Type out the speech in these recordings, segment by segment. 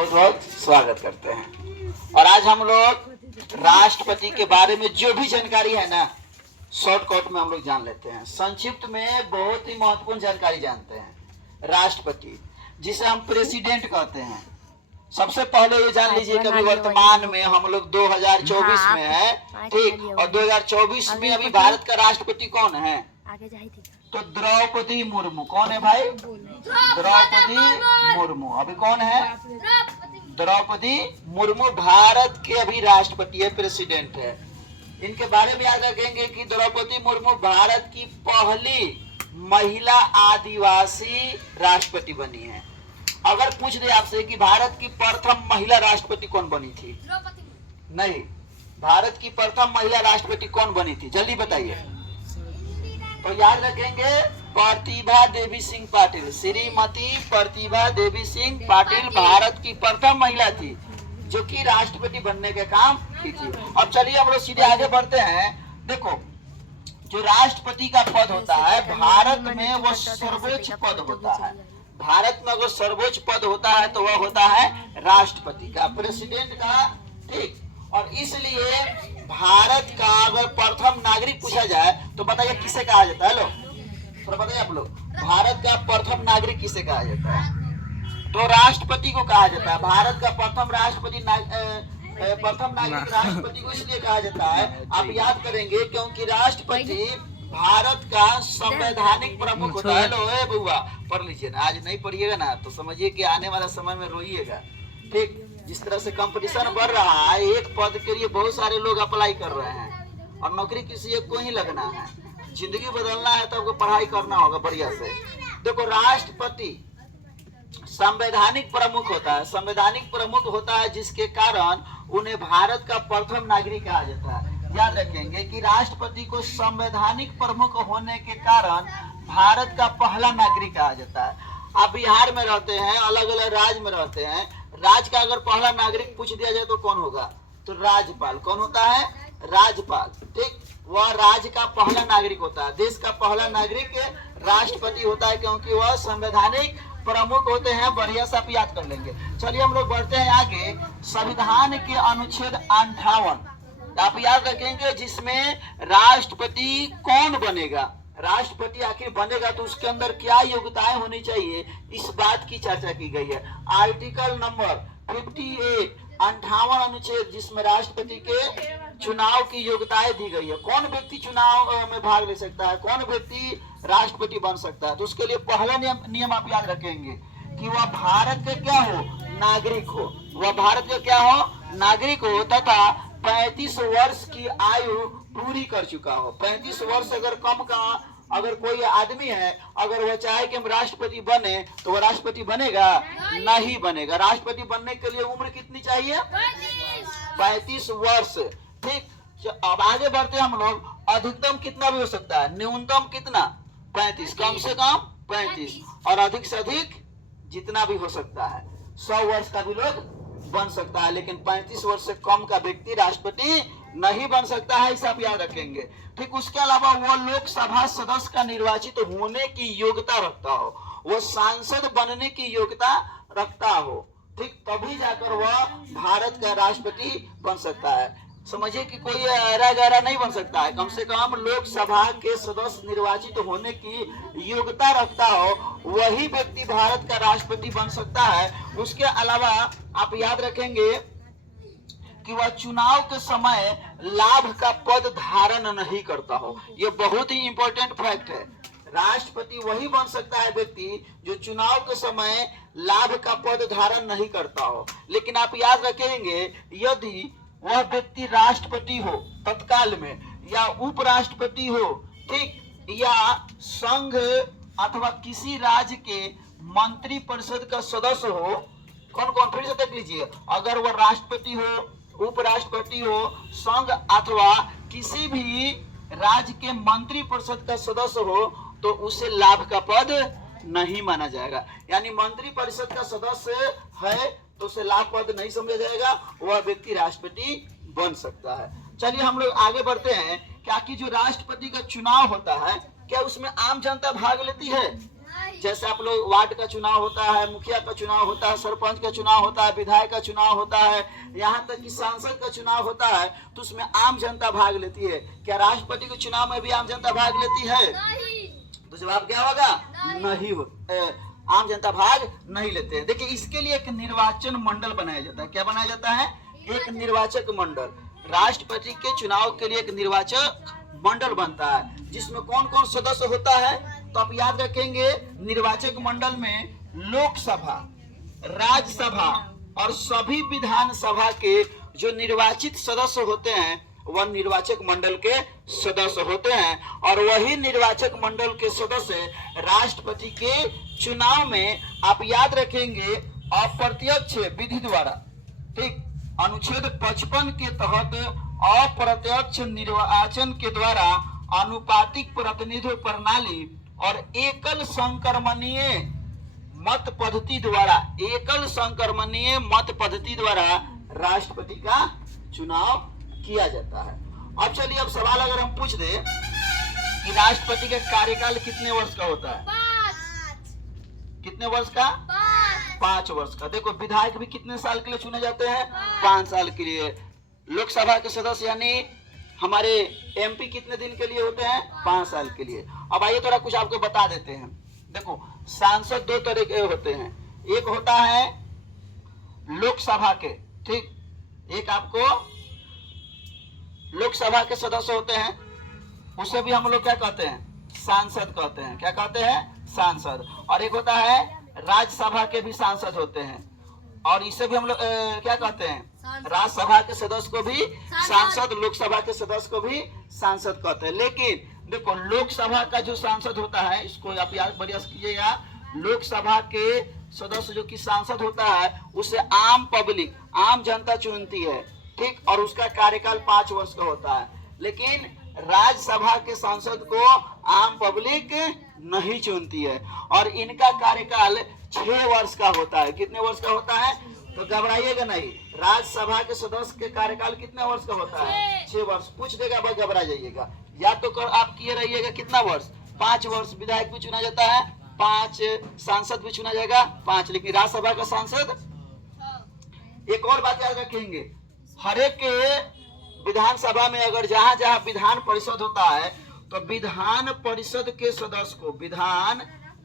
बहुत बहुत स्वागत करते हैं। और आज हम लोग राष्ट्रपति के बारे में जो भी जानकारी है ना, शॉर्टकट में हम लोग जान लेते हैं। संक्षिप्त में बहुत ही महत्वपूर्ण जानकारी जानते हैं। राष्ट्रपति जिसे हम प्रेसिडेंट कहते हैं, सबसे पहले ये जान लीजिए कि अभी वर्तमान में हम लोग 2024 में है, ठीक। और 2024 में अभी भारत का राष्ट्रपति कौन है? तो द्रौपदी मुर्मू। कौन है भाई? द्रौपदी मुर्मू। अभी कौन है? द्रौपदी मुर्मू भारत के अभी राष्ट्रपति है, प्रेसिडेंट है। इनके बारे में याद रखेंगे कि द्रौपदी मुर्मू भारत की पहली महिला आदिवासी राष्ट्रपति बनी है। अगर पूछ दे आपसे कि भारत की प्रथम महिला राष्ट्रपति कौन बनी थी? नहीं, भारत की प्रथम महिला राष्ट्रपति कौन बनी थी? जल्दी बताइए। तो याद रखेंगे प्रतिभा देवी सिंह पाटिल। श्रीमती प्रतिभा देवी सिंह पाटिल भारत की प्रथम महिला थी जो कि राष्ट्रपति बनने के काम की थी। अब चलिए हम लोग सीधे आगे बढ़ते हैं। देखो, जो राष्ट्रपति का पद होता है भारत में वो सर्वोच्च पद होता है। भारत में अगर सर्वोच्च पद होता है तो वह होता है राष्ट्रपति का, प्रेसिडेंट का, ठीक। और इसलिए भारत का अगर प्रथम नागरिक पूछा जाए तो बताइए किसे कहा जाता है? लो थोड़ा बताइए आप लोग, भारत का प्रथम नागरिक किसे कहा जाता है? तो राष्ट्रपति को कहा जाता है। भारत का प्रथम राष्ट्रपति प्रथम नागरिक राष्ट्रपति को इसलिए कहा जाता है, आप याद करेंगे, क्योंकि राष्ट्रपति भारत का संवैधानिक प्रमुख होता है। लो ए बुआ पढ़ लीजिए ना, आज नहीं पढ़िएगा ना तो समझिए कि आने वाला समय में रोइएगा, ठीक। जिस तरह से कंपटीशन बढ़ रहा है, एक पद के लिए बहुत सारे लोग अप्लाई कर रहे हैं और नौकरी किसी एक को ही लगना है। जिंदगी बदलना है तो आपको पढ़ाई करना होगा बढ़िया से। देखो, राष्ट्रपति संवैधानिक प्रमुख होता है। संवैधानिक प्रमुख होता है जिसके कारण उन्हें भारत का प्रथम नागरिक कहा जाता है। याद रखेंगे कि राष्ट्रपति को संवैधानिक प्रमुख होने के कारण भारत का पहला नागरिक कहा जाता है। आप बिहार में रहते हैं, अलग अलग राज्य में रहते हैं, राज्य का अगर पहला नागरिक पूछ दिया जाए तो कौन होगा? तो राज्यपाल। कौन होता है? राज्यपाल, ठीक। वह राज्य का पहला नागरिक होता है। देश का पहला नागरिक राष्ट्रपति होता है क्योंकि वह संवैधानिक प्रमुख होते हैं। बढ़िया से आप याद कर लेंगे। चलिए हम लोग बढ़ते हैं आगे। संविधान के अनुच्छेद 58 आप याद रखेंगे, जिसमें राष्ट्रपति कौन बनेगा, राष्ट्रपति आखिर बनेगा तो उसके अंदर क्या योग्यताएं होनी चाहिए, इस बात की चर्चा की गई है। आर्टिकल नंबर 58 58 अनुच्छेद, जिसमें राष्ट्रपति के चुनाव की योग्यताएं दी गई है। कौन व्यक्ति चुनाव में भाग ले सकता है, कौन व्यक्ति राष्ट्रपति बन सकता है? तो उसके लिए पहला नियम आप याद रखेंगे कि वह भारत के क्या हो? नागरिक हो। वह भारत के क्या हो? नागरिक हो तथा 35 वर्ष की आयु पूरी कर चुका हो। 35 वर्ष अगर कम का अगर कोई आदमी है, अगर वह चाहे कि हम राष्ट्रपति बने तो वह राष्ट्रपति बनेगा? नहीं बनेगा। राष्ट्रपति बनने के लिए उम्र कितनी चाहिए? 35 वर्ष, ठीक। अब आगे बढ़ते हम लोग। अधिकतम कितना भी हो सकता है? न्यूनतम कितना? 35। कम से कम 35 और अधिक से अधिक जितना भी हो सकता है। 100 वर्ष का भी लोग बन सकता है, लेकिन 35 वर्ष से कम का व्यक्ति राष्ट्रपति नहीं बन सकता है। इसे आप याद रखेंगे, ठीक। उसके अलावा वो लोकसभा सदस्य का निर्वाचित होने की योग्यता रखता हो, वो सांसद बनने की योग्यता रखता हो, ठीक। तभी जाकर वह भारत का राष्ट्रपति बन सकता है। समझिए कि कोई ऐरा गैरा नहीं बन सकता है। कम से कम लोकसभा के सदस्य निर्वाचित होने की योग्यता रखता हो, वही व्यक्ति भारत का राष्ट्रपति बन सकता है। उसके अलावा आप याद रखेंगे कि वह चुनाव के समय लाभ का पद धारण नहीं करता हो। यह बहुत ही इंपॉर्टेंट फैक्ट है। राष्ट्रपति वही बन सकता है व्यक्ति जो चुनाव के समय लाभ का पद धारण नहीं करता हो। लेकिन आप याद रखेंगे, यदि वह व्यक्ति राष्ट्रपति हो तत्काल में, या उपराष्ट्रपति हो, ठीक, या संघ अथवा किसी राज्य के मंत्री परिषद का सदस्य हो, कौन कौन, फिर से देख लीजिए, अगर वह राष्ट्रपति हो, उपराष्ट्रपति हो, संघ अथवा किसी भी राज्य के मंत्री परिषद का सदस्य हो, तो उसे लाभ का पद नहीं माना जाएगा। यानी मंत्री परिषद का सदस्य है तो उसे लाभ पद नहीं समझा जाएगा, वह व्यक्ति राष्ट्रपति बन सकता है। चलिए हम लोग आगे बढ़ते हैं। क्या कि जो राष्ट्रपति का चुनाव होता है, क्या उसमें आम जनता भाग लेती है? जैसे आप लोग वार्ड का चुनाव होता है, मुखिया का चुनाव होता है, सरपंच का चुनाव होता है, विधायक का चुनाव होता है, यहाँ तक कि सांसद का चुनाव होता है, तो उसमें आम जनता भाग लेती है। क्या राष्ट्रपति के चुनाव में भी आम जनता भाग लेती है? तो जवाब क्या होगा? नहीं हो, आम जनता भाग नहीं लेते हैं। देखिए, इसके लिए एक निर्वाचन मंडल बनाया जाता है। क्या बनाया जाता है? एक निर्वाचक मंडल। राष्ट्रपति के चुनाव के लिए एक निर्वाचक मंडल बनता है, जिसमें कौन कौन सदस्य होता है? तो आप याद रखेंगे, निर्वाचक मंडल में लोकसभा, राज्यसभा और सभी विधानसभा के जो निर्वाचित सदस्य होते हैं वह निर्वाचक मंडल के सदस्य होते हैं। और वही निर्वाचक मंडल के सदस्य राष्ट्रपति के चुनाव में, आप याद रखेंगे, अप्रत्यक्ष विधि द्वारा, ठीक, अनुच्छेद 55 के तहत अप्रत्यक्ष निर्वाचन के द्वारा अनुपातिक प्रतिनिधित्व प्रणाली और एकल संक्रमणीय मत पद्धति द्वारा, एकल संक्रमणीय मत पद्धति द्वारा राष्ट्रपति का चुनाव किया जाता है। अब चलिए, अब सवाल अगर हम पूछ दे कि राष्ट्रपति का कार्यकाल कितने वर्ष का होता है? 5। कितने वर्ष का? 5 वर्ष का। देखो, विधायक भी कितने साल के लिए चुने जाते हैं? 5 साल के लिए। लोकसभा के सदस्य यानी हमारे एमपी कितने दिन के लिए होते हैं? 5 साल के लिए। अब आइए थोड़ा कुछ आपको बता देते हैं। देखो, सांसद 2 तरह के होते हैं। एक होता है लोकसभा के, ठीक, एक आपको लोकसभा के सदस्य होते हैं, उसे भी हम लोग क्या कहते हैं? सांसद कहते हैं। क्या कहते हैं? सांसद। और एक होता है राज्यसभा के भी सांसद होते हैं, और इसे भी हम लोग क्या कहते हैं? राज्यसभा के सदस्य को भी सांसद, लोकसभा के सदस्य को भी सांसद कहते हैं। लेकिन देखो, लोकसभा का जो सांसद होता है, इसको आप याद प्रयास कीजिएगा, लोकसभा के सदस्य जो कि सांसद होता है, उसे आम पब्लिक, आम जनता चुनती है, ठीक, और उसका कार्यकाल 5 वर्ष का होता है। लेकिन राज्यसभा के सांसद को आम पब्लिक नहीं चुनती है, और इनका कार्यकाल 6 वर्ष का होता है। कितने वर्ष का होता है? तो घबराइएगा नहीं, राज्यसभा के सदस्य के कार्यकाल कितने वर्ष का होता है? 6 वर्ष। पूछ देगा, बस घबरा जाइएगा। या तो आप किए रहिएगा कितना वर्ष? 5 वर्ष। विधायक भी चुना जाता है 5, सांसद भी चुना जाएगा 5, लेकिन राज्यसभा का सांसद। एक और बात याद रखेंगे, हर एक के विधानसभा में अगर जहां जहां विधान परिषद होता है, तो विधान परिषद के सदस्य को, विधान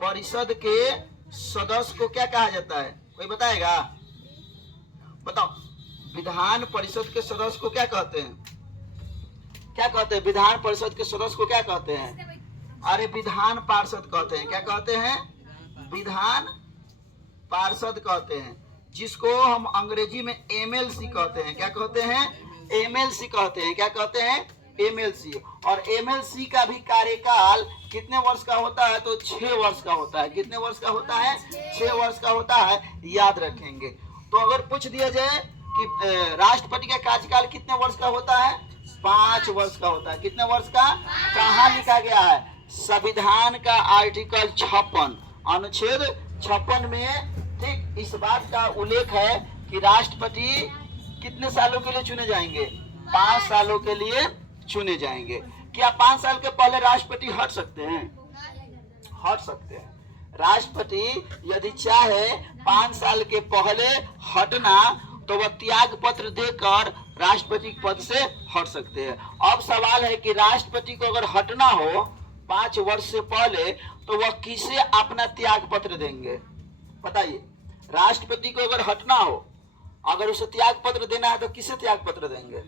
परिषद के सदस्य को क्या कहा जाता है? कोई बताएगा? बताओ, विधान परिषद के सदस्य को क्या कहते हैं? क्या कहते हैं? विधान परिषद के सदस्य को क्या कहते हैं? अरे, विधान पार्षद कहते हैं। क्या कहते हैं? विधान पार्षद कहते हैं, जिसको हम अंग्रेजी में एमएलसी कहते हैं। क्या कहते हैं? एमएलसी कहते हैं। क्या कहते हैं? एमएलसी। और एमएलसी का भी कार्यकाल कितने वर्ष का होता है? तो 6 वर्ष का होता है। कितने वर्ष का होता है? 6 वर्ष का होता है, याद रखेंगे। तो अगर पूछ दिया जाए कि राष्ट्रपति का कार्यकाल कितने वर्ष का होता है? 5 वर्ष का होता है। कितने वर्ष का? कहाँ लिखा गया है? संविधान का आर्टिकल 56, अनुच्छेद 56 में, ठीक, इस बात का उल्लेख है कि राष्ट्रपति कितने सालों के लिए चुने जाएंगे? 5 सालों के लिए चुने जाएंगे। क्या 5 साल के पहले राष्ट्रपति हट सकते हैं? हट सकते हैं। राष्ट्रपति यदि चाहे 5 साल के पहले हटना, तो वह त्याग पत्र देकर राष्ट्रपति पद से हट सकते हैं। अब सवाल है कि राष्ट्रपति को अगर हटना हो 5 वर्ष से पहले, तो वह किसे अपना त्याग पत्र देंगे? बताइए, राष्ट्रपति को अगर हटना हो, अगर उसे त्याग पत्र देना है, तो किसे त्याग पत्र देंगे?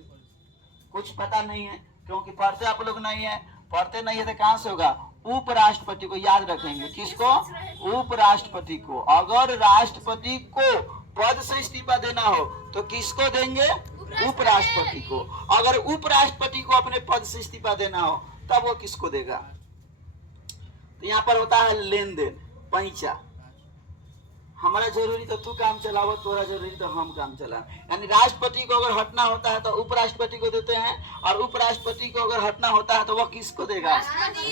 कुछ पता नहीं है, क्योंकि पढ़ते आप लोग नहीं है। पढ़ते नहीं है तो कहां से होगा? उपराष्ट्रपति को याद रखेंगे। किसको? उपराष्ट्रपति को। अगर राष्ट्रपति को पद से इस्तीफा देना हो तो किसको देंगे? उपराष्ट्रपति को। अगर उपराष्ट्रपति को अपने पद से इस्तीफा देना हो तब वो किसको देगा? तो यहाँ पर होता है लेन देन, पैसा। हमारा जरूरी तो तू काम चलाओ, तोरा जरूरी तो हम काम चलाओ। यानी राष्ट्रपति को अगर हटना होता है तो उपराष्ट्रपति को देते हैं, और उपराष्ट्रपति को अगर हटना होता है तो वह किसको देगा?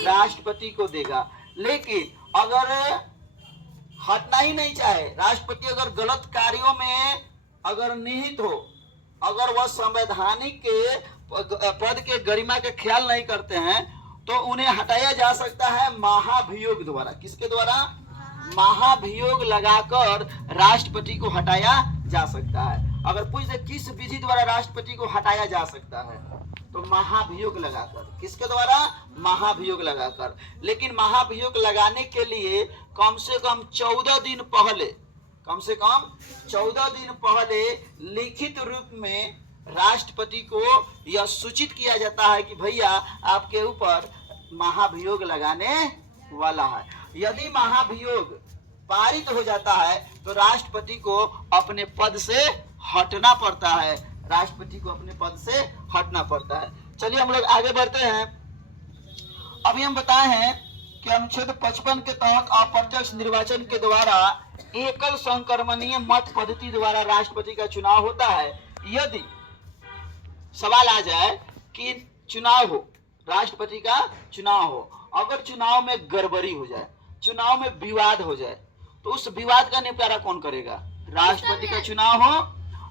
राष्ट्रपति को देगा। लेकिन अगर हटना ही नहीं चाहे, राष्ट्रपति अगर गलत कार्यों में अगर निहित हो, अगर वह संवैधानिक के पद के गरिमा का ख्याल नहीं करते हैं, तो उन्हें हटाया जा सकता है महाभियोग द्वारा। किसके द्वारा? महाभियोग लगाकर राष्ट्रपति को हटाया जा सकता है। अगर पूछ दे किस विधि द्वारा राष्ट्रपति को हटाया जा सकता है, तो महाभियोग लगाकर। किसके द्वारा? महाभियोग लगाकर। लेकिन महाभियोग लगाने के लिए कम से कम 14 दिन पहले, कम से कम 14 दिन पहले लिखित रूप में राष्ट्रपति को यह सूचित किया जाता है कि भैया आपके ऊपर महाभियोग लगाने वाला है। यदि महाभियोग पारित हो जाता है तो राष्ट्रपति को अपने पद से हटना पड़ता है। राष्ट्रपति को अपने पद से हटना पड़ता है। चलिए हम लोग आगे बढ़ते हैं। अभी हम बताए हैं कि अनुच्छेद 55 के तहत अप्रत्यक्ष निर्वाचन के द्वारा एकल संक्रमणीय मत पद्धति द्वारा राष्ट्रपति का चुनाव होता है। यदि सवाल आ जाए कि चुनाव हो, राष्ट्रपति का चुनाव हो, अगर चुनाव में गड़बड़ी हो जाए, चुनाव में विवाद हो जाए, तो उस विवाद का निपटारा कौन करेगा? राष्ट्रपति का चुनाव हो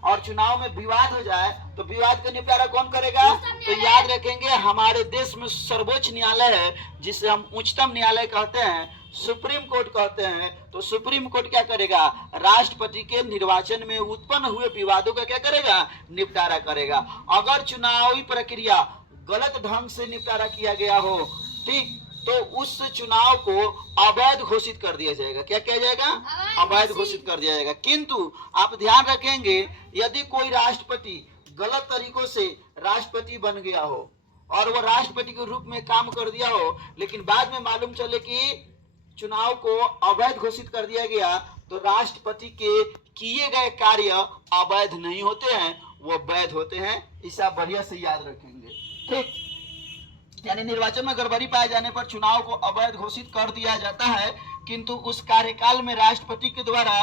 और चुनाव में विवाद हो जाए तो विवाद का निपटारा कौन करेगा? तो याद रखेंगे हमारे देश में सर्वोच्च न्यायालय है जिसे हम उच्चतम न्यायालय कहते हैं, सुप्रीम कोर्ट कहते हैं। तो सुप्रीम कोर्ट क्या करेगा? राष्ट्रपति के निर्वाचन में उत्पन्न हुए विवादों का क्या करेगा? निपटारा करेगा। अगर चुनावी प्रक्रिया गलत ढंग से निपटारा किया गया हो, ठीक, तो उस चुनाव को अवैध घोषित कर दिया जाएगा। क्या किया जाएगा? अवैध घोषित कर दिया जाएगा। किंतु आप ध्यान रखेंगे यदि कोई राष्ट्रपति गलत तरीकों से राष्ट्रपति बन गया हो और वो राष्ट्रपति के रूप में काम कर दिया हो, लेकिन बाद में मालूम चले कि चुनाव को अवैध घोषित कर दिया गया, तो राष्ट्रपति के किए गए कार्य अवैध नहीं होते हैं, वो वैध होते हैं। इसे आप बढ़िया से याद रखेंगे, ठीक। यानी निर्वाचन में गड़बड़ी पाए जाने पर चुनाव को अवैध घोषित कर दिया जाता है, किंतु उस कार्यकाल में राष्ट्रपति के द्वारा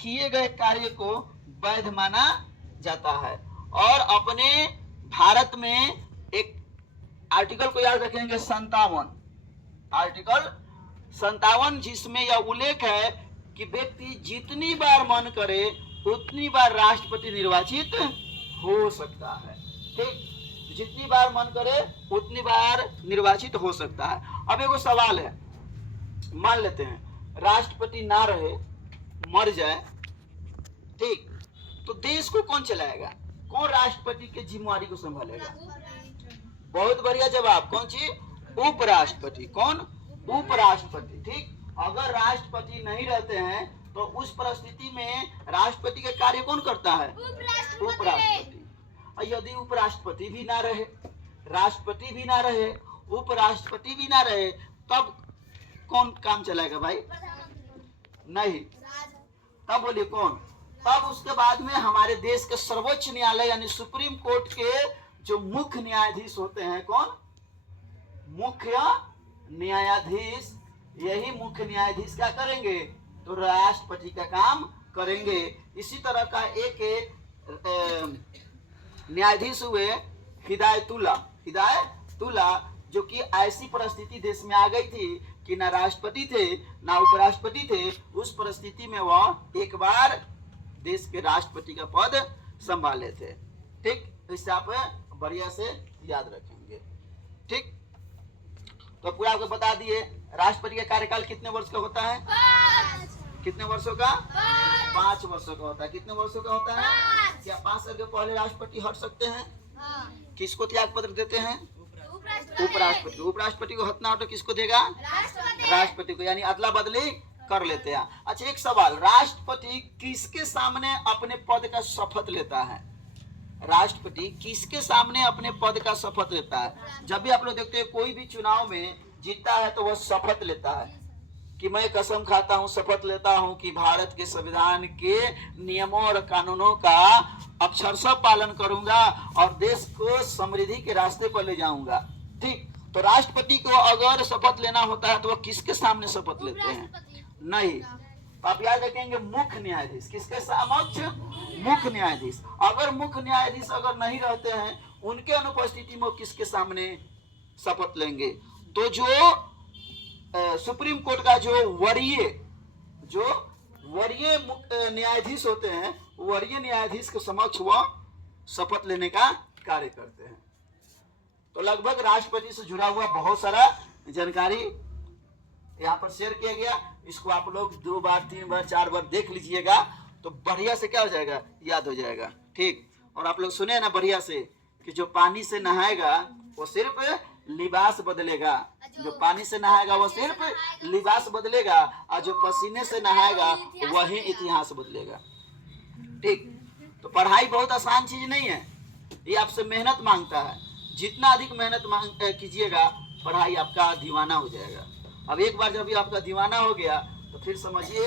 किए गए कार्य को वैध माना जाता है। और अपने भारत में एक आर्टिकल को याद रखेंगे 57, आर्टिकल 57, जिसमें यह उल्लेख है कि व्यक्ति जितनी बार मन करे उतनी बार राष्ट्रपति निर्वाचित हो सकता है, ठीक। जितनी बार मन करे उतनी बार निर्वाचित हो सकता है। अब एगो सवाल है, मान लेते हैं राष्ट्रपति ना रहे, मर जाए, ठीक, तो देश को कौन चलाएगा? कौन राष्ट्रपति की जिम्मेवारी को संभालेगा? बहुत बढ़िया जवाब, कौन सी? उपराष्ट्रपति। कौन? उपराष्ट्रपति, ठीक। अगर राष्ट्रपति नहीं रहते हैं तो उस परिस्थिति में राष्ट्रपति का कार्य कौन करता है? उपराष्ट्रपति। यदि उपराष्ट्रपति भी ना रहे, राष्ट्रपति भी ना रहे, उपराष्ट्रपति भी ना रहे, तब कौन काम चलाएगा भाई? नहीं, तब बोलिए कौन? तब उसके बाद में हमारे देश के सर्वोच्च न्यायालय यानी सुप्रीम कोर्ट के जो मुख्य न्यायाधीश होते हैं, कौन? मुख्य न्यायाधीश। यही मुख्य न्यायाधीश क्या करेंगे? तो राष्ट्रपति का काम करेंगे। इसी तरह का एक न्यायाधीश हुए हिदायतुल्ला, जो कि ऐसी परिस्थिति देश में आ गई थी कि ना राष्ट्रपति थे ना उपराष्ट्रपति थे। उस परिस्थिति में वह एक बार देश के राष्ट्रपति का पद संभाले थे, ठीक। इससे आप बढ़िया से याद रखेंगे, ठीक। तो पूरा आपको बता दिए राष्ट्रपति का कार्यकाल कितने वर्ष का होता है? 5। कितने वर्षों का? 5 वर्षों का होता है। कितने वर्षों का होता है? क्या 5 साल के पहले राष्ट्रपति हट सकते हैं? किसको त्याग पत्र देते हैं? उपराष्ट्रपति। उपराष्ट्रपति को हटना हो तो किसको देगा? राष्ट्रपति को, यानी अदला बदली कर लेते हैं। अच्छा, एक सवाल, राष्ट्रपति किसके सामने अपने पद का शपथ लेता है? राष्ट्रपति किसके सामने अपने पद का शपथ लेता है? जब भी आप लोग देखते हैं कोई भी चुनाव में जीतता है तो वह शपथ लेता है कि मैं कसम खाता हूं, शपथ लेता हूं कि भारत के संविधान के नियमों और कानूनों का अक्षरशः पालन करूंगा और देश को समृद्धि के रास्ते पर ले जाऊंगा, ठीक। तो राष्ट्रपति को अगर शपथ लेना होता है तो वह किसके सामने शपथ लेते हैं? नहीं, आप याद रखेंगे मुख्य न्यायाधीश। किसके समक्ष? मुख्य न्यायाधीश। अगर मुख्य न्यायाधीश अगर नहीं रहते हैं, उनके अनुपस्थिति में किसके सामने शपथ लेंगे? तो जो सुप्रीम कोर्ट का जो वरीय न्यायाधीश होते हैं, वरीय न्यायाधीश के समक्ष वह शपथ लेने का कार्य करते हैं। तो लगभग राष्ट्रपति से जुड़ा हुआ बहुत सारा जानकारी यहाँ पर शेयर किया गया। इसको आप लोग 2 बार 3 बार 4 बार देख लीजिएगा तो बढ़िया से क्या हो जाएगा, याद हो जाएगा। ठीक, और आप लोग सुने ना बढ़िया से कि जो पानी से नहाएगा वो सिर्फ लिबास बदलेगा, जो पानी से नहाएगा वो सिर्फ लिबास बदलेगा, और जो पसीने से नहाएगा वही इतिहास बदलेगा। ठीक, तो पढ़ाई बहुत आसान चीज नहीं है, ये आपसे मेहनत मांगता है। जितना अधिक मेहनत कीजिएगा पढ़ाई आपका दीवाना हो जाएगा। अब एक बार जब ये आपका दीवाना हो गया तो फिर समझिए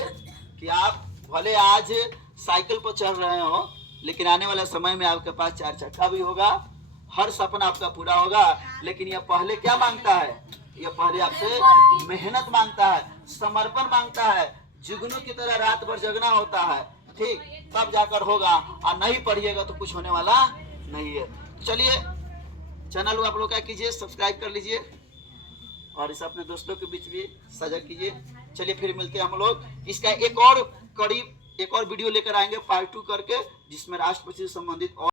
कि आप भले आज साइकिल पर चल रहे हो, लेकिन आने वाले समय में आपके पास 4 चक्का भी होगा, हर सपना आपका पूरा होगा। लेकिन यह पहले क्या मांगता है, यह पहले आपसे मेहनत मांगता है, समर्पण मांगता है, जुगनू की तरह रात भर जगना होता है। ठीक, तब जाकर होगा, और नहीं पढ़िएगा तो कुछ होने वाला नहीं है। चलिए चैनल को आप लोग क्या कीजिए, सब्सक्राइब कर लीजिए और इसे अपने दोस्तों के बीच भी साझा कीजिए। चलिए फिर मिलते हैं हम लोग, इसका एक और वीडियो लेकर आएंगे पार्ट 2 करके, जिसमें राष्ट्रपति से संबंधित और